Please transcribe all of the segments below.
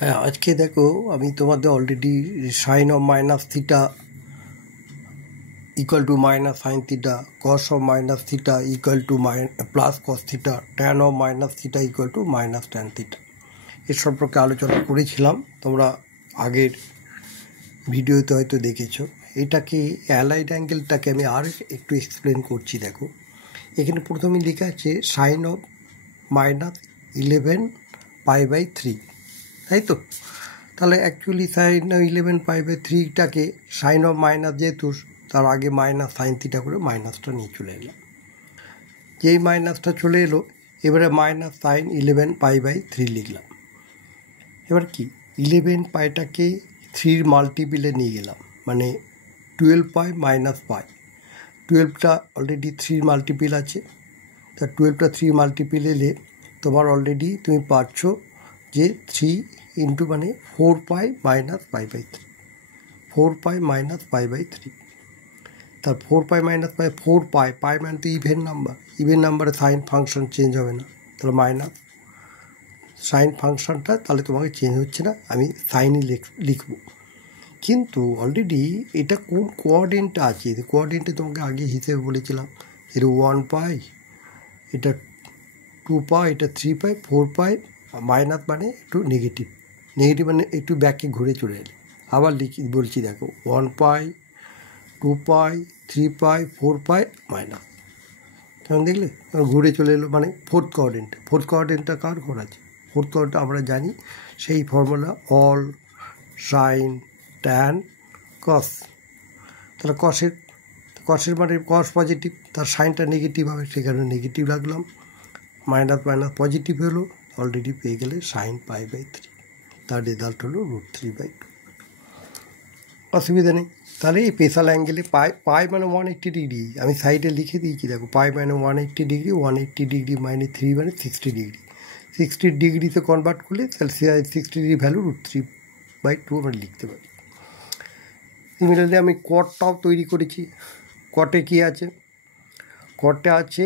হ্যাঁ, আজকে দেখো আমি তোমাদের already sine of minus theta equal to minus sine theta, cos of minus theta equal to plus cos theta, tan of minus theta equal to minus tan theta এর সম্পর্কে আলোচনা করেছিলাম। তোমরা আগের ভিডিওতে হয়তো দেখেছো। এটাকে অ্যালাইড অ্যাঙ্গেলটাকে আমি আর একটু এক্সপ্লেন করছি। দেখো, এখানে প্রথমে লেখা আছে সাইন অফ মাইনাস 11π/3, তাই তো? তাহলে অ্যাকচুয়ালি সাইন 11π/3টাকে সাইন অফ মাইনাস, যেহেতু তার আগে মাইনাস সাইন থিটা করে মাইনাসটা নিয়ে চলে এলাম। যেই মাইনাসটা চলে এলো, এবারে মাইনাস সাইন 11π/3 লিখলাম। এবার কি 11πটাকে 3 মাল্টিপিলে নিয়ে গেলাম, মানে 12π মাইনাস পাই। 12টা অলরেডি 3 মাল্টিপিল আছে, তা 12টা 3 মাল্টিপিল এলে তোমার অলরেডি তুমি পাচ্ছ যে 3 ইন্টু মানে 4π মাইনাস π/3, 4π মাইনাস π/3। তার 4π মাইনাস 4π মানে তো ইভেন নাম্বার, ইভেন নাম্বারে সাইন ফাংশন চেঞ্জ হবে না, তাহলে মাইনাস সাইন ফাংশনটা তাহলে তোমাকে চেঞ্জ হচ্ছে না, আমি সাইনই লিখব। কিন্তু অলরেডি এটা কোন কোঅর্ডিনেটে আছে, কোঅর্ডিনেটে তোমাকে আগে হিসেবে বলেছিলাম, এটা 1π, এটা 2π, এটা 3π, 4π, মাইনাস মানে একটু নেগেটিভ, নেগেটিভ মানে একটু ব্যাকে ঘুরে চলে এলে। আবার বলছি, দেখো 1π, 2π, 3π, 4π, মাইনাস, কেমন দেখলে ঘুরে চলে এলো, মানে ফোর্থ কোঅর্ডিনেট। ফোর্থ কোঅর্ডিনেটটা কার ঘর আছে? ফোর্থ কোঅর্ডিনেট আমরা জানি, সেই ফর্মুলা অল সাইন ট্যান কস। তাহলে কসের মানে কস পজিটিভ, তার সাইনটা নেগেটিভ হবে, সেখানে নেগেটিভ রাখলাম, মাইনাস মাইনাস পজিটিভ হলো, অলরেডি পেয়ে গেলে সাইন π/3, তার রেজাল্ট হলো √3/2। অসুবিধা নেই। তাহলে এই স্পেশাল অ্যাঙ্গেলে পাই মানে 180 ডিগ্রি, আমি সাইডে লিখে দিয়েছি, দেখো পাই মানে 180 ডিগ্রি, 180 ডিগ্রি মাইনে 3 মানে 60 ডিগ্রি। 60 ডিগ্রিতে কনভার্ট করলে তাহলে 60 ডিগ্রি ভ্যালু √3/2 আমরা লিখতে পারি। সিমিলারলি আমি কটটাও তৈরি করেছি। কটে কী আছে? কটে আছে,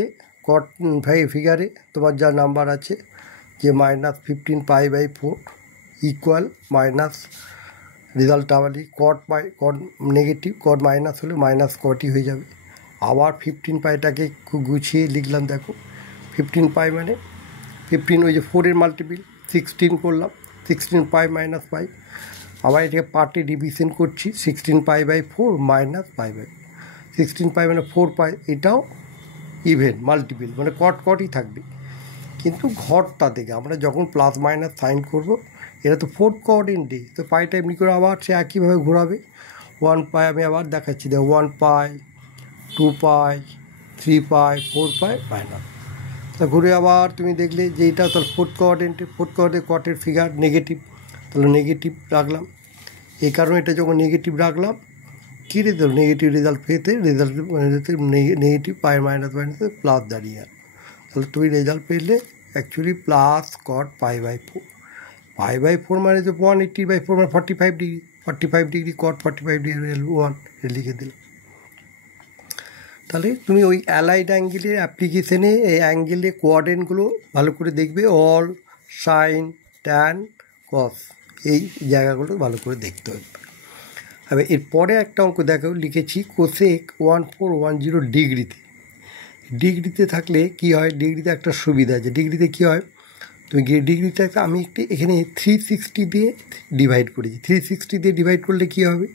কট ফিগারে তোমার যা নাম্বার আছে, যে মাইনাস 15π/4 ইকুয়াল মাইনাস রেজাল্টটা আমাদের কট নেগেটিভ, কট মাইনাস হলে মাইনাস কটই হয়ে যাবে। আবার 15πটাকে খুব গুছিয়ে লিখলাম। দেখো 15π মানে 15 ওই যে 4-এর মাল্টিপিল, 16 করলাম, 16π মাইনাস পাই। আবার এটাকে পার্টে ডিভিশন করছি, 16π/4 মাইনাস π/, 16π মানে 4π, এটাও ইভেন মাল্টিপিল, মানে কটই থাকবে। কিন্তু ঘরটা থেকে আমরা যখন প্লাস মাইনাস সাইন করব, এটা তো ফোর্থ কোঅর্ডিনেটে, তো পাইটা এমনি করে আবার সে একইভাবে ঘোরাবে। 1π আমি আবার দেখাচ্ছি, দেখো 1π, 2π, 3π, 4π, মাইনাস। তা ঘুরে আবার তুমি দেখলে যে এটা তাহলে ফোর্থ কোঅর্ডিনেটে, ফোর্থ কোঅর্ডিনেটে কটের ফিগার নেগেটিভ, তাহলে নেগেটিভ রাখলাম। এই কারণে এটা যখন নেগেটিভ রাখলাম, কী রেজাল্ট? নেগেটিভ রেজাল্ট পেতে রেজাল্ট নেগেটিভ পাই মাইনাস মাইনাসে প্লাস দাঁড়িয়ে। তাহলে তুমি রেজাল্ট পেলে অ্যাকচুয়ালি প্লাস কট π/4। π/4 মানে যে 180/4 মানে 45 ডিগ্রি, 45 ডিগ্রি কট 45 ডিগ্রি 1 লিখে দিলাম। তাহলে তুমি ওই অ্যালাইড অ্যাঙ্গেলের অ্যাপ্লিকেশনে এই অ্যাঙ্গেলের কোঅর্ডিনেটগুলো ভালো করে দেখবে, অল সাইন ট্যান কস, এই জায়গাগুলো ভালো করে দেখতে হবে। এবার এরপরে একটা অঙ্ক দেখো, লিখেছি কোসেক 1410 ডিগ্রিতে। ডিগ্রিতে থাকলে কি হয়? ডিগ্রিতে একটা সুবিধা আছে। ডিগ্রিতে কী হয়, তুমি ডিগ্রিতে আমি একটি এখানে 360 দিয়ে ডিভাইড করেছি। 360 দিয়ে ডিভাইড করলে কী হবে?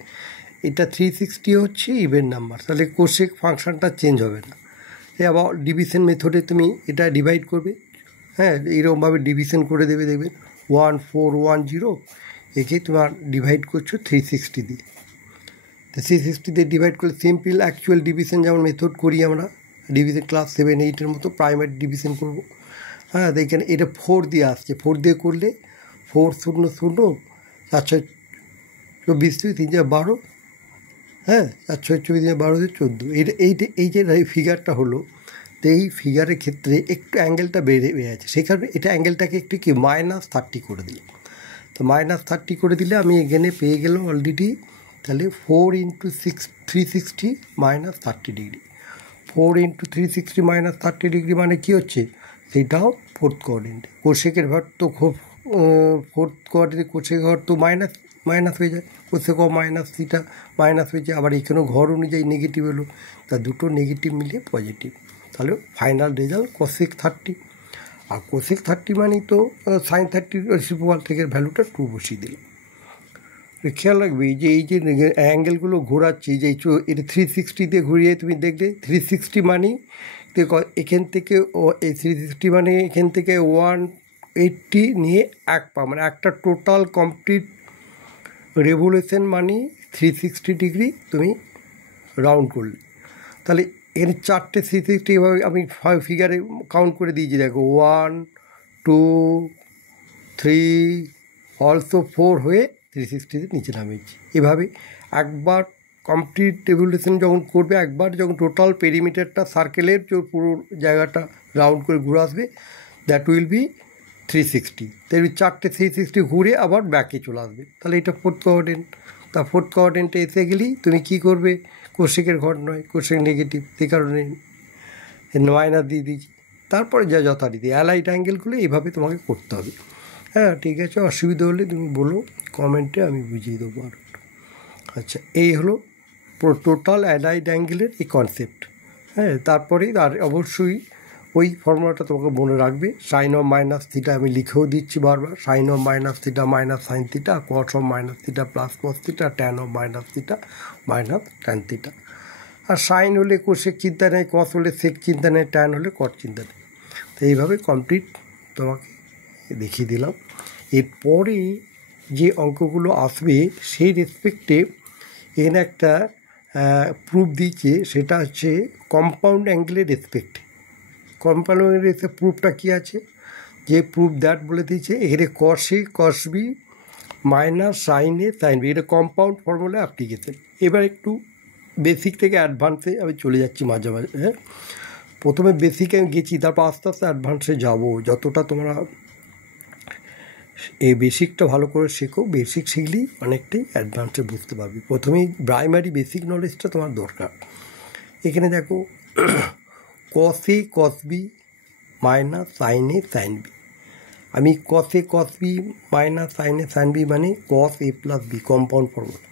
এটা 360 হচ্ছে ইভেন নাম্বার, তাহলে কোসেক ফাংশনটা চেঞ্জ হবে না। আবার ডিভিশন মেথডে তুমি এটা ডিভাইড করবে, হ্যাঁ, এইরকমভাবে ডিভিশন করে দেবে, দেখবে 1410, একে তোমার ডিভাইড করছো 360 দিয়ে। তো 360 দিয়ে ডিভাইড করলে সিম্পল অ্যাকচুয়াল ডিভিশন যেমন মেথড করি আমরা, ডিভিশন ক্লাস 7-8-এর মতো প্রাইমারি ডিভিশন করবো। হ্যাঁ, এখানে এটা 4 দিয়ে আসছে, 4 দিয়ে করলে 4 0 0, 4 6 24, 3 4 12, হ্যাঁ, 4 6 24, 12 14। এই যে ফিগারটা হলো, তো এই ফিগারের ক্ষেত্রে একটু অ্যাঙ্গেলটা বেড়ে আছে, সেই কারণে এটা অ্যাঙ্গেলটাকে একটু কি -30 করে দিলাম। তো -30 করে দিলে আমি এখানে পেয়ে গেলাম অলরেডি, তাহলে 4 × 360 -30 ডিগ্রি। 4 × 360 -30 ডিগ্রি মানে কী হচ্ছে? থিটাও ফোর্থ কোঅর্ডিনেটে। কোসেকের ঘর তো খুব ফোর্থ কোঅর্ডিনেটে কোসেক ঘর তো মাইনাস হয়ে যায়, কোসেক মাইনাস থিটা মাইনাস হয়েছে, আবার এখানেও ঘর অনুযায়ী নেগেটিভ হলো, তা দুটো নেগেটিভ মিলিয়ে পজিটিভ। তাহলে ফাইনাল রেজাল্ট কোসেক 30। আর কোসেক 30 মানেই তো সাইন 30 রেসিপ্রোকাল থেকে ভ্যালুটা 2 বসিয়ে দিল। খেয়াল রাখবে এই যে অ্যাঙ্গেলগুলো ঘোরাচ্ছি, যে এটা 360 দিয়ে ঘুরিয়ে তুমি দেখলে 360 মানেই এখান থেকে এই 360 মানে এখান থেকে 180 নিয়ে এক পা, মানে একটা টোটাল কমপ্লিট রেভলিউশন মানে 360 ডিগ্রি তুমি রাউন্ড করলে। তাহলে এখানে 4টে 360 এভাবে আমি ফিগারে কাউন্ট করে দিয়েছি, দেখো 1 2 3 অলসো 4 হয়ে 360 নিচে নামিয়েছি। এভাবে একবার কমপ্লিট রেভলিউশন যখন করবে, একবার যখন টোটাল পেরিমিটারটা সার্কেলের পুরো জায়গাটা রাউন্ড করে ঘুরে আসবে, দ্যাট উইল বি 360। তাই 4টে 360 ঘুরে আবার ব্যাকে চলে আসবে। তাহলে এটা ফোর্থ কোঅর্ডিনেট। তা ফোর্থ কোঅর্ডিনেটে এসে গেলেই তুমি কী করবে, কোসেকের ঘর নয়, কোসেক নেগেটিভ, সেই কারণে মাইনাস দিয়ে দিয়েছি। তারপরে যা যথারীতি অ্যালাইড অ্যাঙ্গেলগুলো এইভাবে তোমাকে করতে হবে। হ্যাঁ, ঠিক আছে, অসুবিধা হলে তুমি বলো কমেন্টে, আমি বুঝিয়ে দেবো আর। আচ্ছা, এই হলো টোটাল অ্যালাইড অ্যাঙ্গেলের এই কনসেপ্ট। হ্যাঁ, তারপরেই আর অবশ্যই ওই ফর্মুলাটা তোমাকে মনে রাখবে। সাইন অফ মাইনাস থিটা আমি লিখেও দিচ্ছি বারবার, sine of minus theta minus sine theta, cos of minus theta plus cos theta, tan of minus theta minus tan theta. আর সাইন হলে কোসেক চিন্তা নেই, কস হলে সেক চিন্তা নেই, ট্যান হলে কট চিন্তা নেই। তো এইভাবে কমপ্লিট তোমাকে দেখিয়ে দিলাম। এরপরে যে অঙ্কগুলো আসবে সেই রেসপেক্টে এখানে একটা প্রুফ দিচ্ছে, সেটা হচ্ছে কম্পাউন্ড অ্যাঙ্গেলের রেসপেক্টে। কম্পাউন্ড অ্যাঙ্গেলের প্রুফটা কী আছে, যে প্রুফ দ্যাট বলে দিয়েছে এখানে কসে কস বি মাইনাস সাইনে সাইন বি, এটা কম্পাউন্ড ফর্মুলা অ্যাপ্লিকেশন। এবার একটু বেসিক থেকে অ্যাডভান্সে আমি চলে যাচ্ছি মাঝে মাঝে। হ্যাঁ, প্রথমে বেসিকে আমি গেছি, তারপর আস্তে আস্তে অ্যাডভান্সে যাবো। যতটা তোমরা এই বেসিকটা ভালো করে শেখো, বেসিক শিখলেই অনেকটাই অ্যাডভান্সে বুঝতে পারবি। প্রথমেই প্রাইমারি বেসিক নলেজটা তোমার দরকার। এখানে দেখো কসে কস বি মাইনাস সাইনে সাইন বি, আমি কসে কস বি মাইনাস সাইনে সাইন বি মানে cos A plus B, compound formula.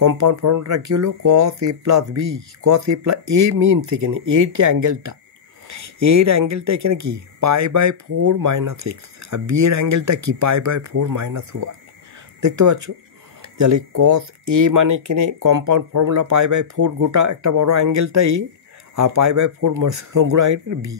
Compound ফর্মুলাটা কী হলো, cos A plus B, cos A plus A means এখানে এর যে অ্যাঙ্গেলটা, এর অ্যাঙ্গেলটা এখানে কি π/4 মাইনাস এক্স, আর বি এর অ্যাঙ্গেলটা কি π/4 মাইনাস ওয়াই। দেখতে পাচ্ছ? তাহলে কস এ মানে এখানে কম্পাউন্ড ফর্মুলা π/4 গোটা একটা বড় অ্যাঙ্গেলটা এ, আর π/4 গোটা অ্যাঙ্গেল বি।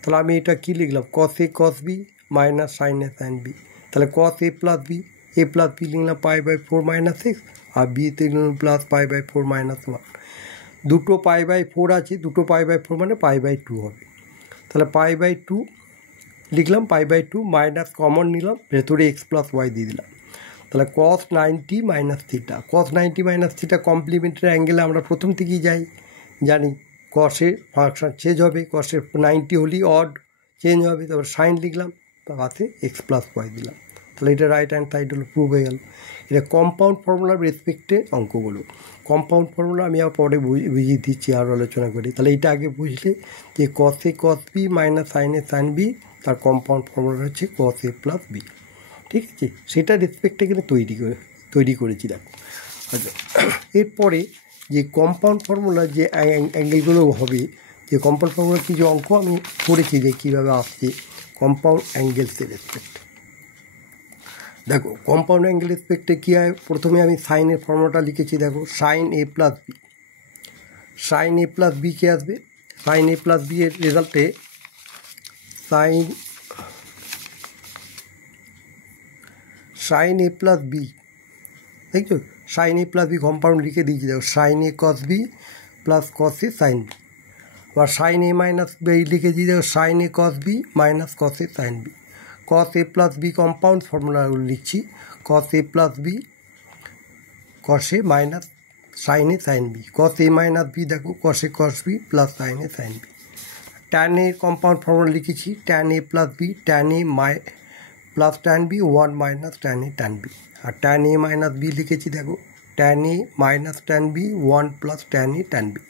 তাহলে আমি এটা কী লিখলাম, কস A cos B minus sine A sine B. তাহলে কস A plus B, A plus B লিখলাম π/4 মাইনাস এক্স, আর বিতে লিখলাম প্লাস π/4 মাইনাস ওয়ান। দুটো π/4 আছে, দুটো π/4 মানে π/2 হবে। তাহলে π/2 লিখলাম, π/2 মাইনাস কমন নিলাম, ভেতরে এক্স প্লাস ওয়াই দিয়ে দিলাম। তাহলে cos 90 minus theta, cos 90 minus theta complementary অ্যাঙ্গেলে আমরা প্রথম থেকেই জানি কসের ফাংশন চেঞ্জ হবে, কসের 90 হলেই অড চেঞ্জ হবে। তারপর সাইন লিখলাম, তার পাশে এক্স প্লাস ওয়াই দিলাম। তাহলে এটা রাইট হ্যান্ড সাইড হলো প্রুভ হয়ে গেল। এটা কম্পাউন্ড ফর্মুলার রেসপেক্টে অঙ্কগুলো। কম্পাউন্ড ফর্মুলা আমি আর পরে বুঝিয়ে দিচ্ছি আরও আলোচনা করি। তাহলে এটা আগে বুঝলে যে কসে কস বি মাইনাস সাইনে সাইন বি, তার কম্পাউন্ড ফর্মুলা হচ্ছে কস এ প্লাস বি। ঠিক আছে, সেটা রেসপেক্টে কিন্তু তৈরি করেছি দেখো। আচ্ছা, এরপরে যে কম্পাউন্ড ফর্মুলা যে অ্যাঙ্গেলগুলো হবে, যে কম্পাউন্ড ফর্মুলার কিছু অঙ্ক আমি করেছি যে কীভাবে আসছে কম্পাউন্ড অ্যাঙ্গেলসের রেসপেক্টে। দেখো কম্পাউন্ড অ্যাঙ্গেল রেসপেক্টে কী হয়, প্রথমে আমি সাইনের ফর্মুলাটা লিখেছি। দেখো সাইন এ প্লাস বি, সাইন এ প্লাস বি কে আসবে, সাইন এ প্লাস বি এর রেজাল্টে সাইন এ প্লাস বি, দেখছো সাইন এ প্লাস বি কম্পাউন্ড লিখে দিয়েছি। দেখো সাইন এ কস বি প্লাস কস এ সাইন বি, আবার সাইন এ মাইনাস বি লিখেছি। দেখো sign A cos B minus cos A sine B, cos A plus B compound ফর্মুলাগুলো লিখছি, কস A plus B cos A minus sine A sine B, cos A minus B দেখো cos A cos B plus sine A sine B. Tan A compound formula লিখেছি, tan A plus B tan A plus tan B 1 minus tan A tan B, আর tan A minus B লিখেছি। দেখো tan A minus tan B 1 plus tan A tan B.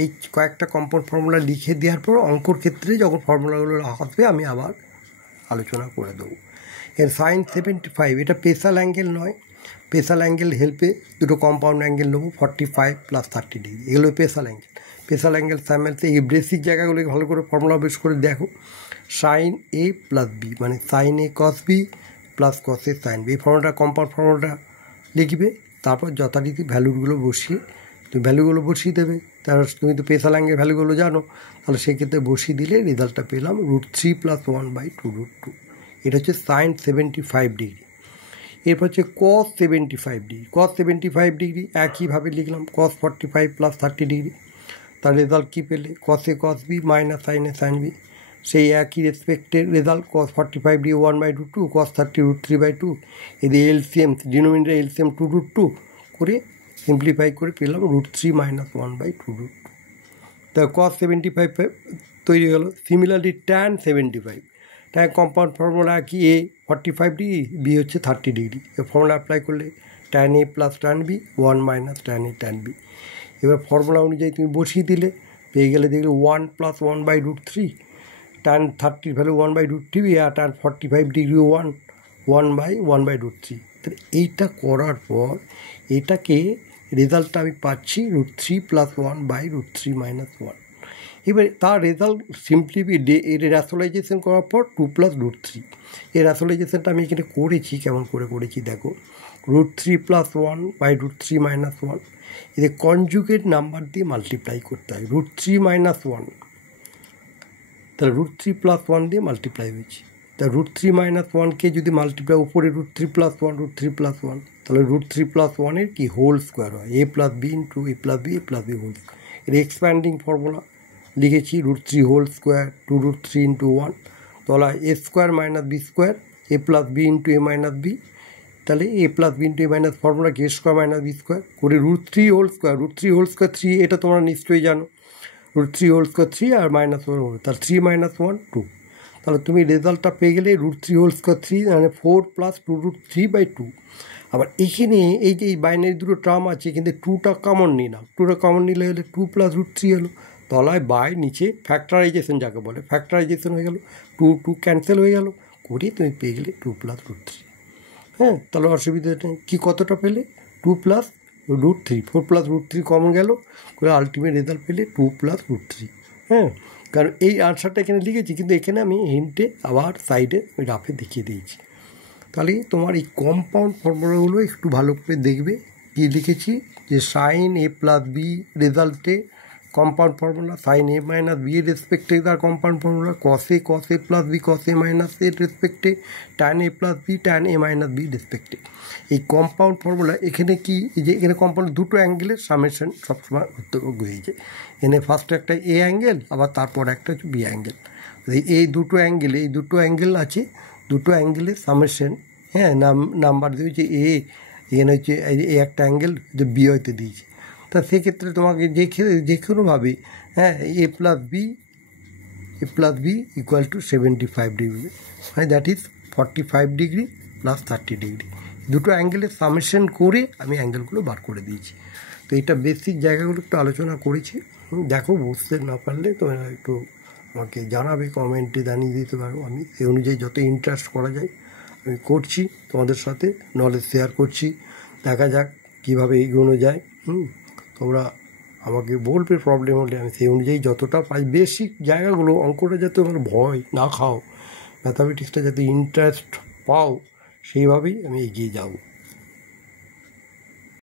এই কয়েকটা compound formula লিখে দেওয়ার পর অঙ্কর ক্ষেত্রে যখন ফর্মুলাগুলো আসবে আমি আবার আলোচনা করে দেবো। এর সাইন 75, এটা স্পেশাল অ্যাঙ্গেল নয়, স্পেশাল অ্যাঙ্গেল হেল্পে দুটো কম্পাউন্ড অ্যাঙ্গেল নেবো 45 + 30 ডিগ্রি, এগুলো স্পেশাল অ্যাঙ্গেল। স্পেশাল অ্যাঙ্গেল সাইমেলতে এই বেসিক জায়গাগুলোকে ভালো করে ফর্মুলা বেস করে দেখো। সাইন A + B মানে sign A cos B + cos A sin B, এই ফর্মুলাটা কম্পাউন্ড ফর্মুলাটা লিখবে, তারপর যথারীতি ভ্যালুগুলো বসিয়ে তুমি ভ্যালুগুলো বসিয়ে দেবে। তার তুমি তো স্পেশাল অ্যাঙ্গেল ভ্যালুগুলো জানো, তাহলে সেক্ষেত্রে বসিয়ে দিলে রেজাল্টটা পেলাম √3 + 1/2√2। এটা হচ্ছে সাইন 75 ডিগ্রি। এরপর হচ্ছে cos 75 ডিগ্রি। cos 75 ডিগ্রি একইভাবে লিখলাম cos 45 + 30 ডিগ্রি। তার রেজাল্ট কী পেলে cos A cos B - sin A sin B, সেই একই রেসপেক্টের রেজাল্ট cos 45 ডিগ্রি 1/2, cos 30 √3/2। এদের এলসিএম ডিনোমিনেটর এলসিএম 2√2 করে সিম্পলিফাই করে পেলাম √3 - 1/2√2। তা cos 75 তৈরি হলো। Similarly tan 75, tan compound formula কি A 45 ডিগ্রি, B হচ্ছে 30 ডিগ্রি। এই ফর্মুলা অ্যাপ্লাই করলে tan A + tan B 1 - tan A tan B। এবার ফর্মুলা অনুযায়ী তুমি বসিয়ে দিলে পেয়ে গেলে দেখলে 1 + 1/√3, tan 30 ভ্যালু 1/√3 আর tan 45 ডিগ্রি 1/1/√3। তাহলে এইটা করার পর এটাকে রেজাল্টটা আমি পাচ্ছি √3 + 1/√3 - 1। এবার তার রেজাল্ট এর র্যাশনালাইজেশন করার পর 2 + √3। এই র্যাশনালাইজেশনটা আমি এখানে করেছি, কেমন করে করেছি দেখো। √3 + 1/√3 - 1, এদের কনজুগেট নাম্বার দিয়ে মাল্টিপ্লাই করতে হয়। √3 - 1, তাহলে √3 + 1 দিয়ে মাল্টিপ্লাই হয়েছে। তা √3 - 1কে যদি মাল্টিপ্লাই উপরে √3 + 1 √3 + 1, তাহলে √3 + 1 এর কি হোল স্কোয়ার হয়, A + B × A + B A + B whole square. এর এক্সপ্যান্ডিং ফর্মুলা লিখেছি √3 হোল স্কোয়ার 2√3 × 1, তাহলে A² - B² A + B × A - B, তাহলে A + B × A formula A² - B² করে √3 হোল স্কোয়ার 3, এটা তোমরা নিশ্চয়ই জানো। √3 হোল স্কোয়ার 3 আর -1 হবে, তাহলে 3 - 1 2। তাহলে তুমি রেজাল্টটা পেয়ে গেলে √3 হোল স্কোয়ার 3 মানে 4 + 2√3/2। আবার এখানে এই যে এই বাইনারি দুটো টার্ম আছে, কিন্তু 2টা কমন নিলাম, 2টা কমন নিলে হলে 2 + √3 হলো। তলায় বাই নিচে ফ্যাক্টরাইজেশন যাকে বলে, ফ্যাক্টরাইজেশন হয়ে গেল, 2 ক্যান্সেল হয়ে গেল, করে তুমি পেয়ে গেলে 2 + √3। হ্যাঁ, তাহলে অসুবিধা নেই। কী কতটা পেলে 2 + √3, 4 + √3 কমন গেল, করে আলটিমেট রেজাল্ট পেলে 2 + √3। হ্যাঁ, কারণ এই আনসারটা এখানে লিখেছি, কিন্তু এখানে আমি হিন্টে আবার সাইডে ওই রাফে দেখিয়ে দিয়েছি। তাহলে তোমার এই কম্পাউন্ড ফর্মুলাগুলো একটু ভালো করে দেখবে। কী লিখেছি যে সাইন A + B রেজাল্টে compound formula, sine A - B এর রেসপেক্টে তার compound formula, cos A + B cos A - এর রেসপেক্টে, tan A + B tan A - B রেসপেক্টে। এই কম্পাউন্ড ফর্মুলা এখানে কি, এই যে এখানে কম্পাউন্ড দুটো অ্যাঙ্গেলের সামেশন সবসময় হয়েছে। এখানে ফার্স্টে একটা A অ্যাঙ্গেল, আবার তারপর একটা হচ্ছে B অ্যাঙ্গেল। এই দুটো অ্যাঙ্গেল আছে, দুটো অ্যাঙ্গেলের সামেশন। হ্যাঁ, নাম্বার দিয়েছে A, এখানে হচ্ছে এই একটা অ্যাঙ্গেল যে B হয়তো দিয়েছে। তা সেক্ষেত্রে তোমাকে যে কোনোভাবে, হ্যাঁ, A + B = 75 ডিগ্রি, মানে দ্যাট ইজ 45 ডিগ্রি + 30 ডিগ্রি। দুটো অ্যাঙ্গেলের সামেশন করে আমি অ্যাঙ্গেলগুলো বার করে দিয়েছি। তো এটা বেসিক জায়গাগুলো একটু আলোচনা করেছি। দেখো, বুঝতে না পারলে তোমরা একটু আমাকে জানাবে, কমেন্টে জানিয়ে দিতে পারো। আমি সেই অনুযায়ী যত ইন্টারেস্ট করা যায় আমি করছি, তোমাদের সাথে নলেজ শেয়ার করছি। দেখা যাক কীভাবে এগোনো যায়। তোমরা আমাকে বলবে প্রবলেম হলে, আমি সেই অনুযায়ী যতটা পাই বেসিক জায়গাগুলো, অঙ্কটা যাতে আমার ভয় না খাও, ম্যাথামেটিক্সটা যাতে ইন্টারেস্ট পাও, সেইভাবেই আমি এগিয়ে যাব।